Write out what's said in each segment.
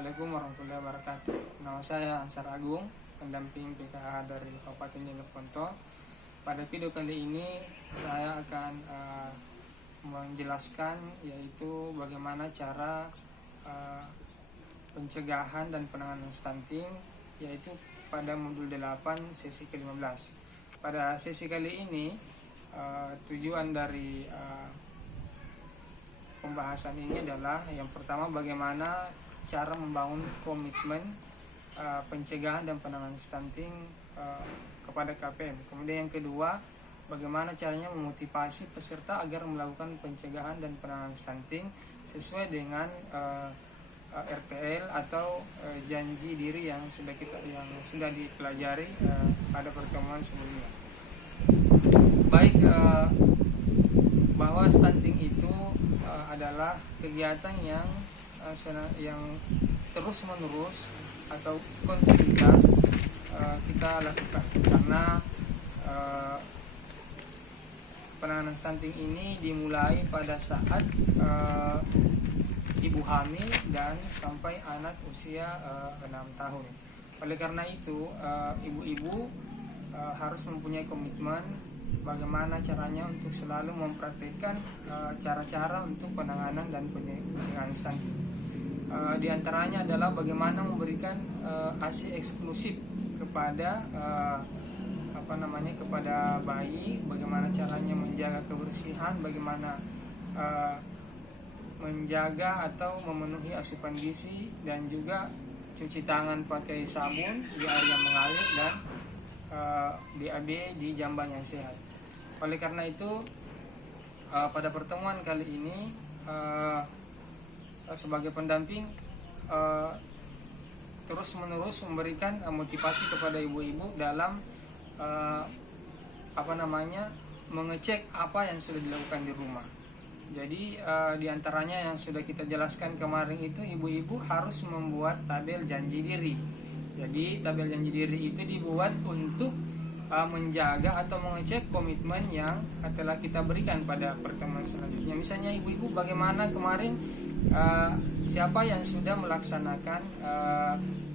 Assalamualaikum warahmatullahi wabarakatuh. Nama saya Ansar Agung, pendamping PKH dari Kabupaten Jeneponto. Pada video kali ini saya akan menjelaskan yaitu bagaimana cara pencegahan dan penanganan stunting, yaitu pada modul 8 sesi ke-15. Pada sesi kali ini tujuan dari pembahasan ini adalah yang pertama, bagaimana cara membangun komitmen pencegahan dan penanganan stunting kepada KPM. Kemudian yang kedua, bagaimana caranya memotivasi peserta agar melakukan pencegahan dan penanganan stunting sesuai dengan RPL atau janji diri yang sudah dipelajari pada pertemuan sebelumnya. Baik, bahwa stunting itu adalah kegiatan yang terus menerus atau kontinuitas kita lakukan, karena penanganan stunting ini dimulai pada saat ibu hamil dan sampai anak usia 6 tahun. Oleh karena itu ibu-ibu harus mempunyai komitmen bagaimana caranya untuk selalu mempraktikkan cara-cara untuk penanganan dan pencegahan stunting. Di antaranya adalah bagaimana memberikan ASI eksklusif kepada kepada bayi, bagaimana caranya menjaga kebersihan, bagaimana menjaga atau memenuhi asupan gizi, dan juga cuci tangan pakai sabun di air yang mengalir dan BAB di jamban yang sehat. Oleh karena itu pada pertemuan kali ini sebagai pendamping terus menerus memberikan motivasi kepada ibu-ibu dalam mengecek apa yang sudah dilakukan di rumah. Jadi diantaranya yang sudah kita jelaskan kemarin itu, ibu-ibu harus membuat tabel janji diri. Jadi tabel janji diri itu dibuat untuk menjaga atau mengecek komitmen yang telah kita berikan pada pertemuan selanjutnya. Misalnya ibu-ibu bagaimana kemarin siapa yang sudah melaksanakan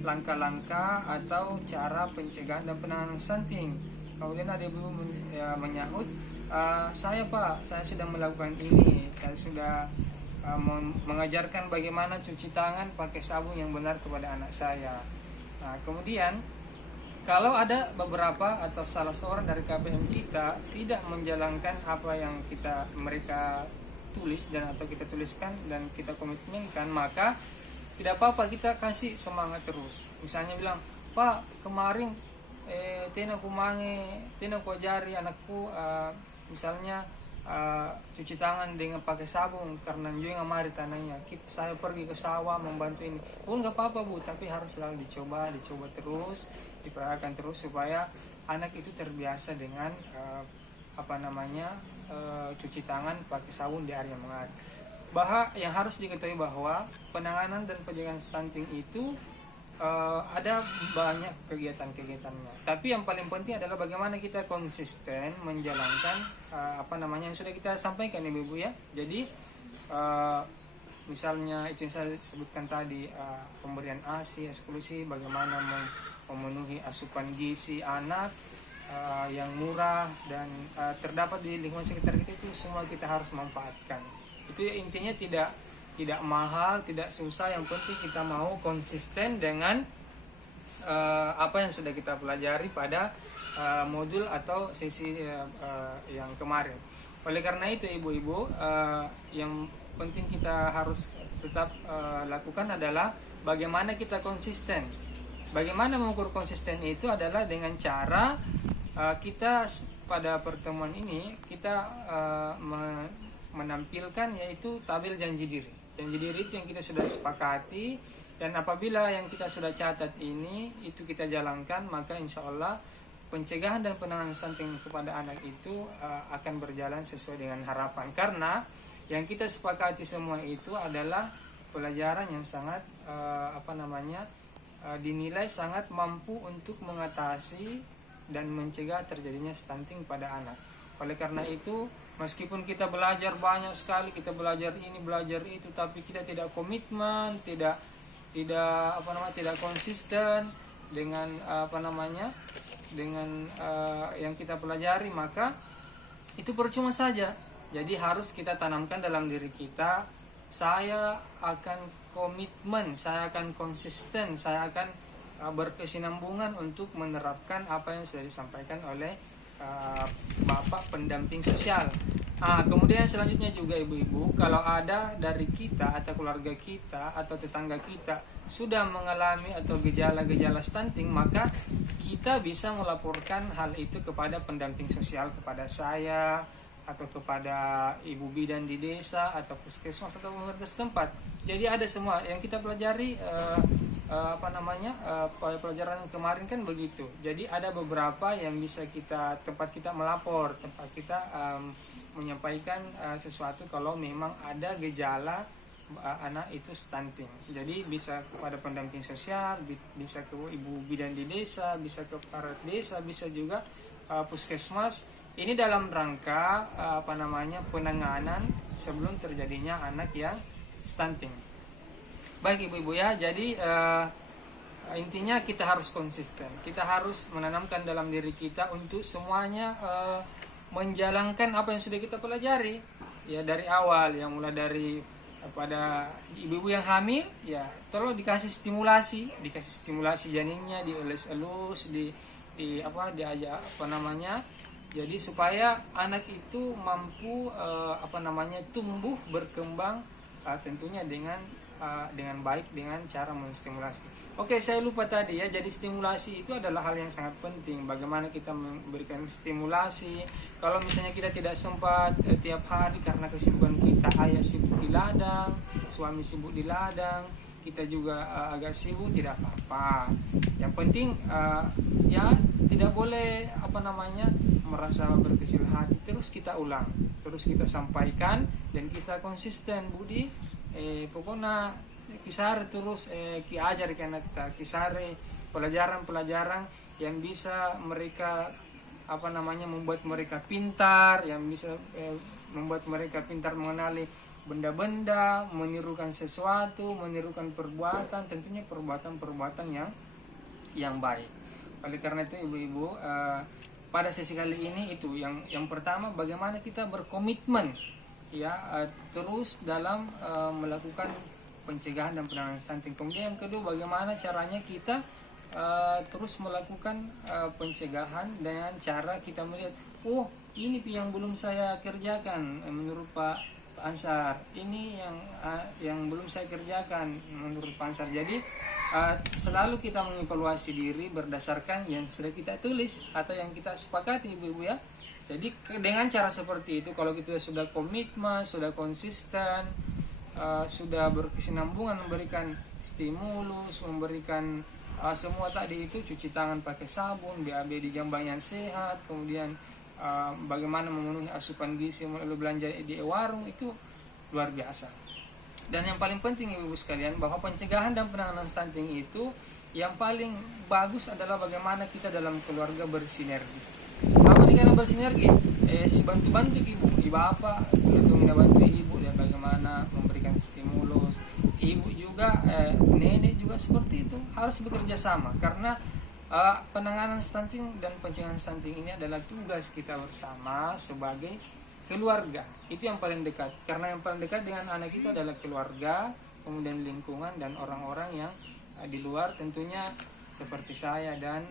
langkah-langkah atau cara pencegahan dan penanganan stunting. Kemudian ada ibu menyahut, saya Pak, saya sudah melakukan ini, saya sudah mengajarkan bagaimana cuci tangan pakai sabun yang benar kepada anak saya. Nah, kemudian kalau ada beberapa atau salah seorang dari KPM kita tidak menjalankan apa yang mereka tulis dan atau kita tuliskan dan kita komitmenkan, maka tidak apa-apa, kita kasih semangat terus. Misalnya bilang, Pak, kemarin tena ku ajari anakku misalnya cuci tangan dengan pakai sabun karena juga ngamari tanahnya. Saya pergi ke sawah membantu ini. Nggak apa-apa Bu, tapi harus selalu dicoba terus, diperagakan terus supaya anak itu terbiasa dengan cuci tangan pakai sabun di air yang mengalir. Yang harus diketahui bahwa penanganan dan pencegahan stunting itu ada banyak kegiatan-kegiatannya. Tapi yang paling penting adalah bagaimana kita konsisten menjalankan yang sudah kita sampaikan Ibu-ibu ya. Jadi misalnya itu yang saya sebutkan tadi, pemberian ASI eksklusif, bagaimana memenuhi asupan gizi anak yang murah dan terdapat di lingkungan sekitar kita, itu semua kita harus manfaatkan. Itu intinya tidak mahal, tidak susah, yang penting kita mau konsisten dengan apa yang sudah kita pelajari pada modul atau sesi yang kemarin. Oleh karena itu ibu-ibu, yang penting kita harus tetap lakukan adalah bagaimana kita konsisten. Bagaimana mengukur konsisten itu adalah dengan cara kita pada pertemuan ini kita menampilkan yaitu tabel janji diri. Janji diri itu yang kita sudah sepakati, dan apabila yang kita sudah catat ini itu kita jalankan, maka insya Allah pencegahan dan penanganan stunting kepada anak itu akan berjalan sesuai dengan harapan. Karena yang kita sepakati semua itu adalah pelajaran yang sangat dinilai sangat mampu untuk mengatasi dan mencegah terjadinya stunting pada anak. Oleh karena itu, meskipun kita belajar banyak sekali, kita belajar ini, belajar itu, tapi kita tidak komitmen, tidak tidak konsisten dengan dengan yang kita pelajari, maka itu percuma saja. Jadi harus kita tanamkan dalam diri kita, saya akan komitmen, saya akan konsisten, saya akan berkesinambungan untuk menerapkan apa yang sudah disampaikan oleh Bapak pendamping sosial. Kemudian selanjutnya juga ibu-ibu, kalau ada dari kita atau keluarga kita atau tetangga kita sudah mengalami atau gejala-gejala stunting, maka kita bisa melaporkan hal itu kepada pendamping sosial, kepada saya atau kepada ibu bidan di desa atau puskesmas atau pemerintah setempat. Jadi ada semua yang kita pelajari pada pelajaran kemarin kan begitu. Jadi ada beberapa yang bisa tempat kita melapor, tempat kita menyampaikan sesuatu kalau memang ada gejala anak itu stunting. Jadi bisa kepada pendamping sosial, bisa ke ibu bidan di desa, bisa ke parat desa, bisa juga puskesmas. Ini dalam rangka penanganan sebelum terjadinya anak yang stunting. Baik ibu-ibu ya, jadi intinya kita harus konsisten. Kita harus menanamkan dalam diri kita untuk semuanya menjalankan apa yang sudah kita pelajari ya dari awal, yang mulai dari pada ibu-ibu yang hamil ya tolong dikasih stimulasi janinnya, dielus-elus, diajak jadi supaya anak itu mampu tumbuh berkembang tentunya dengan baik dengan cara menstimulasi. Oke, saya lupa tadi ya. Jadi stimulasi itu adalah hal yang sangat penting. Bagaimana kita memberikan stimulasi? Kalau misalnya kita tidak sempat tiap hari karena kesibukan kita, ayah sibuk di ladang, suami sibuk di ladang, kita juga agak sibuk, tidak apa-apa. Yang penting ya tidak boleh merasa berkecil hati. Terus kita ulang, terus kita sampaikan dan kita konsisten budi. Pokoknya kisar terus ajar ke anak kita, kisare pelajaran yang bisa mereka membuat mereka pintar, yang bisa membuat mereka pintar mengenali benda-benda, menirukan sesuatu, menirukan perbuatan, tentunya perbuatan yang baik. Oleh karena itu ibu-ibu, pada sesi kali ini itu yang pertama, bagaimana kita berkomitmen terus dalam melakukan pencegahan dan penanganan stunting. Kemudian yang kedua, bagaimana caranya kita terus melakukan pencegahan dengan cara kita melihat, ini yang belum saya kerjakan menurut Pak Ansar, ini yang belum saya kerjakan menurut Pak Ansar. Jadi selalu kita mengevaluasi diri berdasarkan yang sudah kita tulis atau yang kita sepakati ibu-ibu ya. Jadi dengan cara seperti itu, kalau kita sudah komitmen, sudah konsisten, sudah berkesinambungan, memberikan stimulus, memberikan semua tadi itu, cuci tangan pakai sabun, BAB di jam yang sehat, kemudian bagaimana memenuhi asupan gizi melalui belanja di warung, itu luar biasa. Dan yang paling penting ibu-ibu sekalian, bahwa pencegahan dan penanganan stunting itu yang paling bagus adalah bagaimana kita dalam keluarga bersinergi. Apa dengan bersinergi? Si bantu-bantu ibu bapak, itu bantu ibu dan bagaimana memberikan stimulus. Ibu juga, nenek juga seperti itu, harus bekerja sama karena penanganan stunting dan pencegahan stunting ini adalah tugas kita bersama sebagai keluarga. Itu yang paling dekat, karena yang paling dekat dengan anak itu adalah keluarga, kemudian lingkungan dan orang-orang yang di luar, tentunya seperti saya dan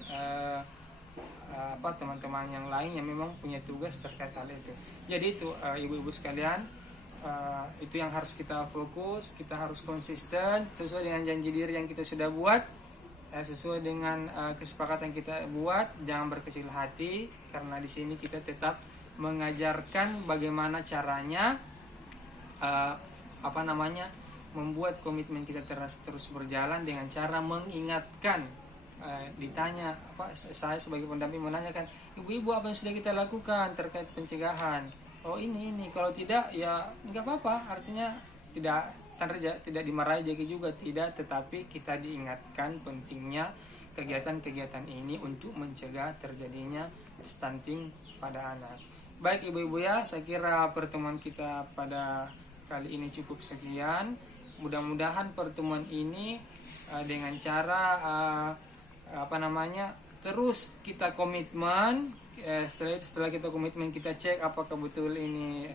teman-teman yang lain yang memang punya tugas terkait hal itu. Jadi itu ibu-ibu sekalian, itu yang harus kita fokus, kita harus konsisten sesuai dengan janji diri yang kita sudah buat, sesuai dengan kesepakatan kita buat. Jangan berkecil hati, karena di sini kita tetap mengajarkan bagaimana caranya membuat komitmen kita terus berjalan dengan cara mengingatkan. Ditanya, saya sebagai pendamping menanyakan, ibu-ibu apa yang sudah kita lakukan terkait pencegahan? Ini kalau tidak ya nggak apa-apa, artinya tidak dimarahi juga tidak, tetapi kita diingatkan pentingnya kegiatan-kegiatan ini untuk mencegah terjadinya stunting pada anak. Baik ibu-ibu ya, saya kira pertemuan kita pada kali ini cukup sekian. Mudah-mudahan pertemuan ini dengan cara terus kita komitmen. Setelah kita komitmen, kita cek apakah betul ini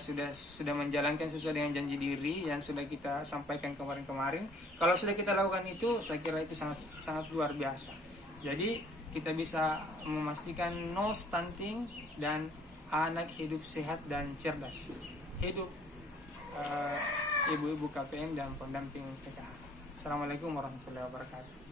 sudah menjalankan sesuai dengan janji diri yang sudah kita sampaikan kemarin-kemarin. Kalau sudah kita lakukan itu, saya kira itu sangat sangat luar biasa. Jadi kita bisa memastikan no stunting dan anak hidup sehat dan cerdas. Hidup ibu-ibu KPM dan pendamping PKH. Assalamualaikum warahmatullahi wabarakatuh.